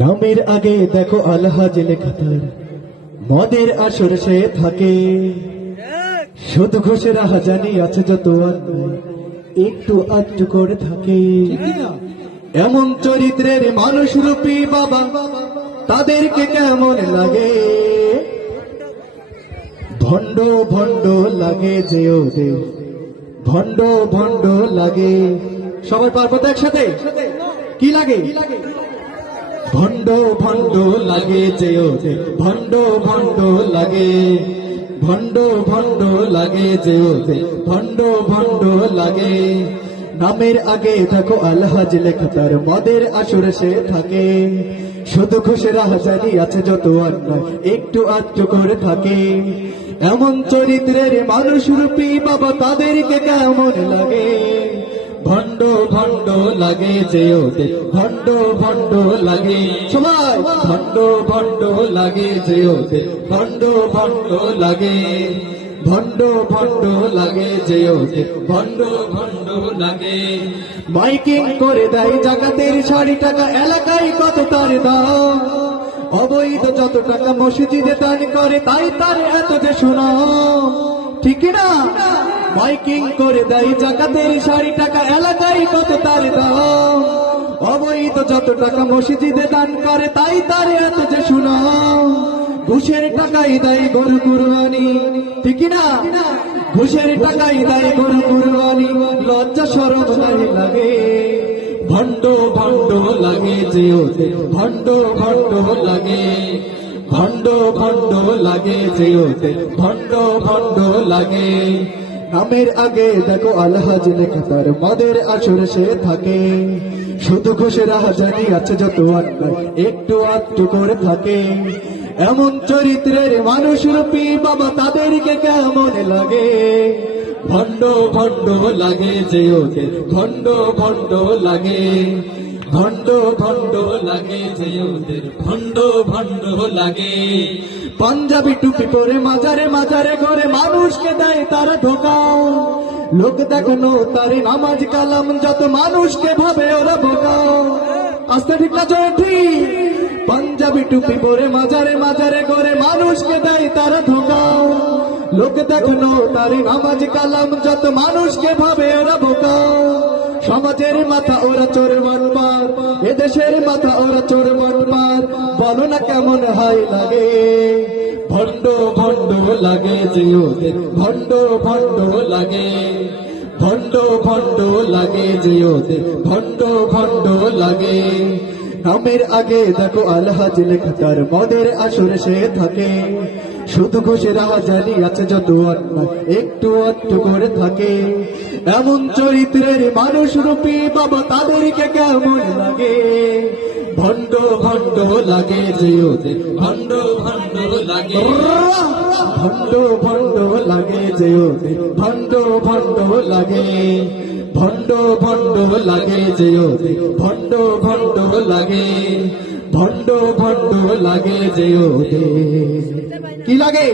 নামের আগে দেখো আলহাজ লেখা তার, মদের আসর সে থাকে। সুদ ঘোষের হাজানি আছে যত অন্যায়, একটু আধটু করে থাকে। এমন চরিত্রের মানুষ রূপী বাবা, তাদেরকে কেমন লাগে? ভণ্ড ভণ্ড লাগে যে ওদের, ভণ্ড ভণ্ড লাগে। সবাই পারবো তো একসাথে? কি লাগে? ভণ্ড ভণ্ড লাগে যে ওদের, ভণ্ড ভণ্ড লাগে। ভণ্ড ভণ্ড লাগে যে ওদের, ভণ্ড ভণ্ড লাগে। নামের আগে দেখো আলহাজ লেখা তার, মদের আসরে সে থাকে। শুধু খুশের হাজারি আছে যত অন্যায়, একটু আধটু করে থাকে। এমন চরিত্রের মানুষ রূপী বাবা, তাদেরকে কেমন লাগে? ভণ্ড ভণ্ড লাগে যে ওদের, ভণ্ড ভণ্ড লাগে। সবাই ভণ্ড ভণ্ড লাগে যে ওদের, ভণ্ড ভণ্ড লাগে। ভণ্ড ভণ্ড লাগে যে ওদের, ভণ্ড ভণ্ড লাগে। মাইকিং করে দেয় জাকাতের ৬০ টাকা, এলাকায় কত তার দাম। অবৈধ যত টাকা মসজিদে দান করে, তাই তার এত যে সুনাম। ঠিক না? মাইকিং করে দেয় জাকাতের ৬০ টাকা, এলাকায় কত তার দাম। অবৈধ যত টাকা মসজিদে দান করে, তাই তার এত যে সুনাম। ঘুষের টাকাই দেয় গরু কুরবানি, ঠিক না? ঘুষের টাকাই দেয় গরু কুরবানি, লজ্জা শরম নাই লাগে। ভণ্ড ভণ্ড লাগে যে ওদের, ভণ্ড ভণ্ড লাগে। ভণ্ড ভণ্ড লাগে যে ওদের, ভণ্ড ভণ্ড লাগে। নামের আগে দেখো আলহাজ লেখা তার, মদের আসরে সে থাকে। শুধু ঘুষের হাজারি আছে যত অন্যায়, একটু আধটু করে থাকে। এমন চরিত্রের মানুষ রূপী বাবা, তাদেরকে কেমন লাগে? ভণ্ড ভণ্ড লাগে যে ওদের, ভণ্ড ভণ্ড লাগে। ভণ্ড ভণ্ড লাগে যে ওদের, ভণ্ড ভণ্ড লাগে। পাঞ্জাবি টুপি পরে মাজারে মাজারে করে, মানুষকে দেয় তারা ধোঁকা। লোক দেখানো তারে নামাজ কালাম, যত মানুষকে ভাবে ওরা বোকা। আস্তে ঠিক না ঠিক? পাঞ্জাবি টুপি পরে মাজারে মাজারে করে, মানুষকে দেয় তারা ধোঁকা। লোক দেখানো তারে নামাজ কালাম, যত মানুষকে ভাবে ওরা বোকা। সমাজের মাথা ওরা চোর মানবার, এদেশের মাথা ওরা চোর মানবার। বলো না কেমন হাই লাগে? ভণ্ড ভণ্ড লাগে যে ওদের, ভণ্ড ভণ্ড লাগে। ভণ্ড ভণ্ড লাগে যে ওদের, ভণ্ড ভণ্ড লাগে। নামের আগে দেখো আলহাজ লেখা তার, মদের আসরে সে থাকে। শুধু ঘুষের হাজারি আছে যত অন্যায়, একটু আধটু করে থাকে। এমন চরিত্রের মানুষ রূপী বাবা, তাদেরকে কেমন লাগে? ভণ্ড ভণ্ড লাগে যে ওদের, ভণ্ড ভণ্ড লাগে। ভণ্ড ভণ্ড লাগে যে ওদের, ভণ্ড ভণ্ড লাগে। ভণ্ড ভণ্ড লাগে যে ওদের, ভণ্ড ভণ্ড লাগে। ভণ্ড ভণ্ড লাগে যে ওদের। কি লাগে?